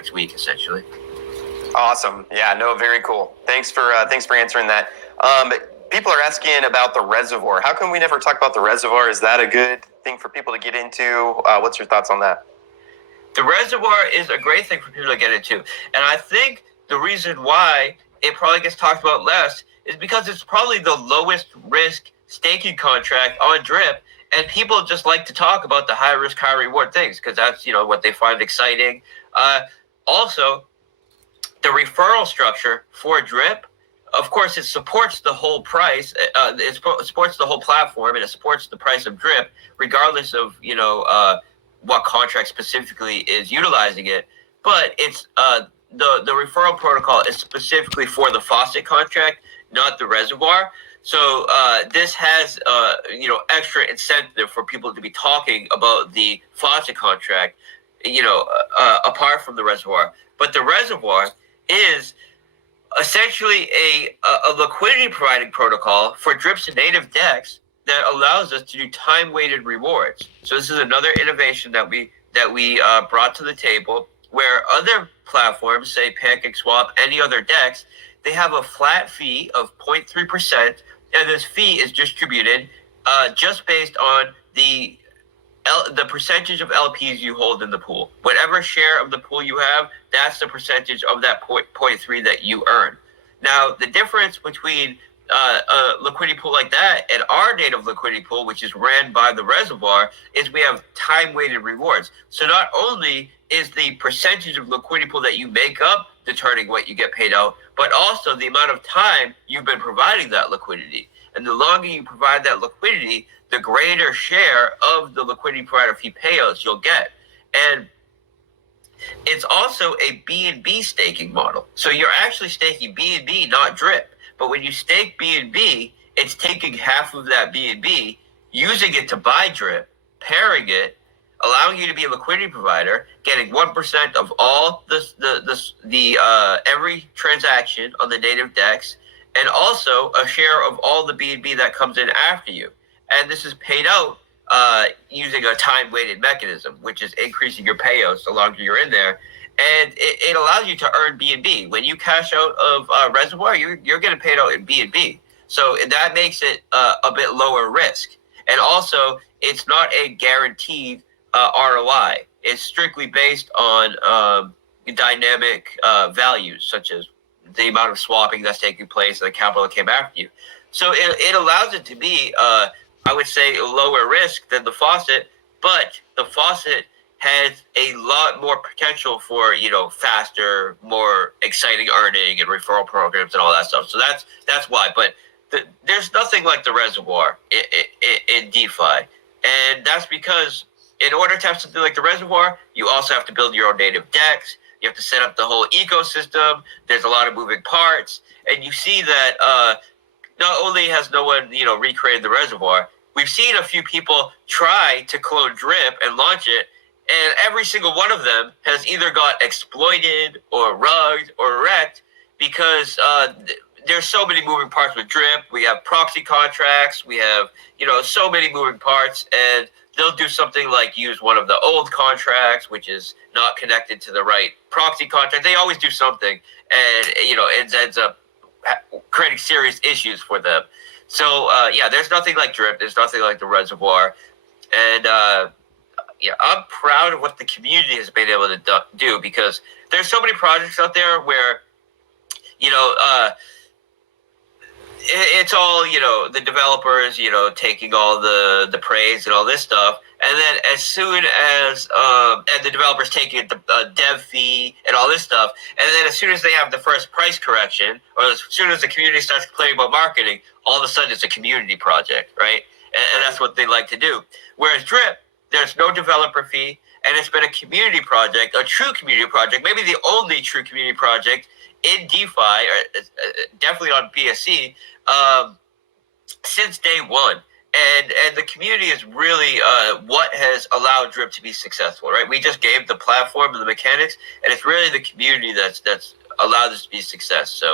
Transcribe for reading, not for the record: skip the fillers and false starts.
next week, essentially. Awesome. Yeah, no, very cool. Thanks for answering that. People are asking about the reservoir. How come we never talk about the reservoir? Is that a good thing for people to get into? What's your thoughts on that? The reservoir is a great thing for people to get into. And I think the reason why it probably gets talked about less is because it's probably the lowest risk staking contract on Drip. And people just like to talk about the high risk, high reward things because that's, what they find exciting. Also, the referral structure for Drip, of course, it supports the whole price. It supports the whole platform, and it supports the price of Drip, regardless of what contract specifically is utilizing it. But it's the referral protocol is specifically for the faucet contract, not the reservoir. So this has extra incentive for people to be talking about the faucet contract, apart from the reservoir. But the reservoir is essentially a liquidity providing protocol for Drip's native DEX that allows us to do time-weighted rewards. So this is another innovation that we brought to the table, where other platforms, say PancakeSwap, any other DEX, they have a flat fee of 0.3%, and this fee is distributed just based on the percentage of LPs you hold in the pool. Whatever share of the pool you have, that's the percentage of that 0.3 that you earn. Now, the difference between a liquidity pool like that and our native liquidity pool, which is ran by the reservoir, is we have time-weighted rewards. So not only is the percentage of liquidity pool that you make up determining what you get paid out, but also the amount of time you've been providing that liquidity. And the longer you provide that liquidity, the greater share of the liquidity provider fee payouts you'll get. And it's also a BNB staking model. So you're actually staking BNB, not Drip. But when you stake BNB, it's taking half of that BNB, using it to buy Drip, pairing it, allowing you to be a liquidity provider, getting 1% of all every transaction on the native DEX, and also a share of all the BNB that comes in after you. And this is paid out using a time-weighted mechanism, which is increasing your payouts the longer you're in there. And it allows you to earn BNB. When you cash out of Reservoir, you're getting paid out in BNB. So that makes it a bit lower risk. And also, it's not a guaranteed ROI. It's strictly based on dynamic values, such as the amount of swapping that's taking place and the capital that came after you. So it allows it to be, I would say, lower risk than the faucet, but the faucet has a lot more potential for, faster, more exciting earning and referral programs and all that stuff. So that's why. But there's nothing like the reservoir in DeFi. And that's because in order to have something like the reservoir, you also have to build your own native DEX. You have to set up the whole ecosystem. There's a lot of moving parts. And you see that not only has no one, recreated the reservoir, we've seen a few people try to clone Drip and launch it, and every single one of them has either got exploited or rugged or wrecked because there's so many moving parts with Drip. We have proxy contracts. We have, so many moving parts, and they'll do something like use one of the old contracts, which is not connected to the right proxy contract. They always do something, and, it ends up creating serious issues for them. So, there's nothing like Drip. There's nothing like the reservoir. And, I'm proud of what the community has been able to do because there's so many projects out there where, it's all, the developers, taking all the praise and all this stuff. And then as soon as, and the developers taking the dev fee and all this stuff. And then as soon as they have the first price correction, or as soon as the community starts complaining about marketing, all of a sudden it's a community project, right? And that's what they like to do. Whereas Drip, there's no developer fee, and it's been a community project, a true community project, maybe the only true community project in DeFi, or definitely on BSC, since day one. And the community is really what has allowed Drip to be successful, right? We just gave the platform and the mechanics, and it's really the community that's allowed us to be a success. So